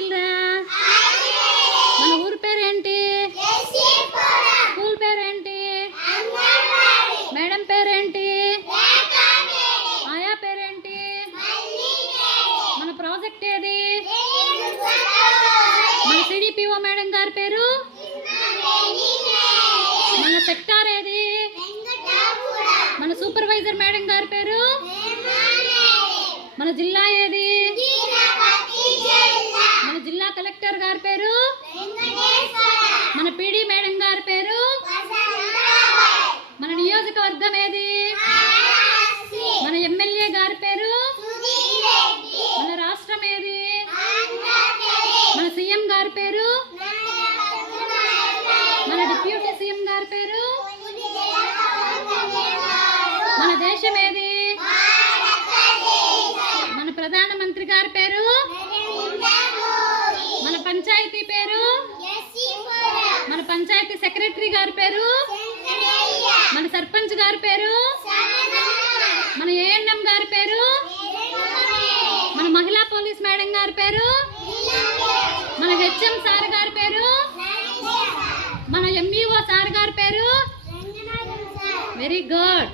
చిల్డ్రా మన ఊరు పేరేంటి? స్కూల్ పేరేంటి? మేడం పేరేంటి? ఆయా పేరేంటి? మన ప్రాజెక్ట్ ఏది? మన సిడిపిఓ మేడం గారి పేరు? మన సెక్టార్ ఏది? మన సూపర్వైజర్ మేడం గారి పేరు? మన జిల్లా ఏది? మన జిల్లా కలెక్టర్ గారి పేరు? మన పీడీ మేడం గారి పేరు? మన నియోజకవర్గం ఏది? మన ఎమ్మెల్యే గారి పేరు? మన రాష్ట్రం ఏది? మన సీఎం గారి పేరు? మన డిప్యూటీ సీఎం గారి పేరు? మన దేశం ఏది? మన ప్రధానమంత్రి గారి పేరు? మన పంచాయతీ పేరు? మన పంచాయతీ సెక్రటరీ గారి పేరు? మన సర్పంచ్ గారి పేరు? మన ఏఎన్ఎం గారి పేరు? మన మహిళా పోలీస్ మేడం గారి పేరు? మన హెచ్ఎం సార్ గారి పేరు? మన ఎంఈఓ సార్ గారి పేరు? Very good.